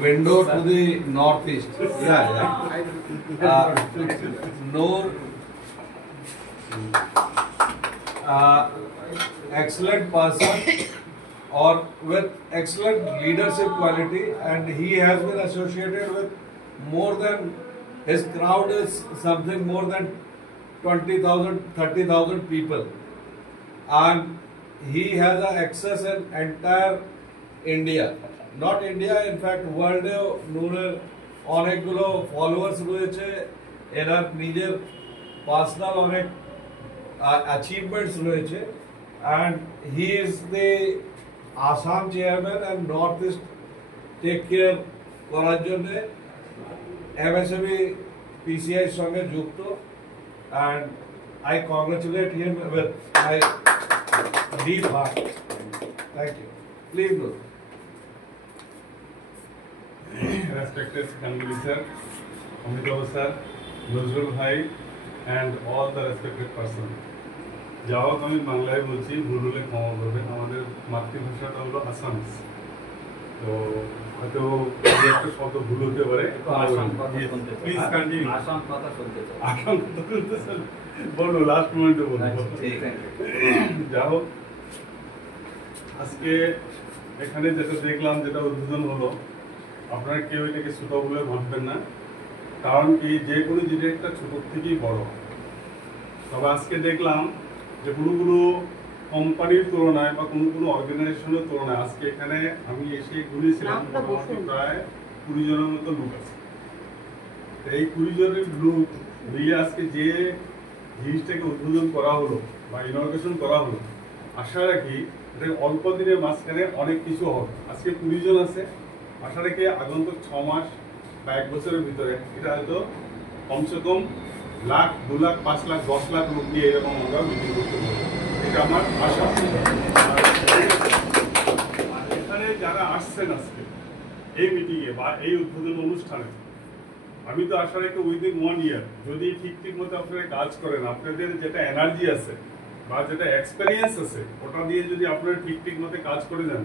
window to the northeast. Yeah. Noor, excellent person or with excellent leadership quality, and he has been associated with more than, his crowd is something more than 20,000, 30,000 people, and he has access in entire India, not India, in fact world. Noorer অনেকগুলো followers রয়েছে, এনার নিজের personal অনেক achievements রয়েছে, and he is the Assam chairman and Northeast take care করার জন্য MSME PCI এর সঙ্গে যুক্ত, and I congratulate him with my deep heart. Thank you. Please do. Respected Ganguly sir, Amitabh sir, Nazrul bhai, and all the respected persons. যাও আমি বাংলায় বলছি, ভুল হলে ক্ষমা করবেন। আমাদের মাতৃভাষাটা হলো আসামিস, তো হয়তো একটা শব্দ ভুল হতে পারে। Please continue. আসাম কথা শুনতে চাই। আসাম কথা শুনতে চাই, বলো লাস্ট মোমেন্টে বলো। যাও আজকে এখানে যেটা দেখলাম, যেটা উদ্বোধন হলো, আপনারা কেউ এটাকে ছোট বলে ভাববেন না, কারণ কি যে কোনো জিনিস একটা ছোট থেকেই বড়। তবে আজকে দেখলাম যে কোনো কোম্পানির তুলনায় বা কোনো অর্গানাইজেশনের তুলনায় আজকে এখানে আমি এসে ঘুরেছিলাম, প্রায় 20 জনের মতো লোক আছে। এই 20 জনের লোক মিলে আজকে যে জিনিসটাকে উদ্বোধন করা হলো বা ইনগ্রেশন করা হলো, আশা রাখি এটা অল্প দিনের মাঝখানে অনেক কিছু হবে। আজকে 20 জন আছে, আশা রাখি আগন্তুক 6 মাস বা 1 বছরের ভিতরে এটা হয়তো কমসে কম লাখ, 2 লাখ, 5 লাখ, 10 লাখ লোক নিয়ে এরকম আমরা মিটিং করতে পারবো, এটা আমার আশা। আর এখানে যারা আসছেন আজকে এই মিটিংয়ে বা এই উদ্বোধন অনুষ্ঠানে, আমি তো আশা রাখি উইদিন 1 ইয়ার যদি ঠিক মতো আপনারা কাজ করেন, আপনাদের যেটা এনার্জি আছে বা যেটা এক্সপেরিয়েন্স আছে, ওটা দিয়ে যদি আপনারা ঠিক মতো কাজ করে যান,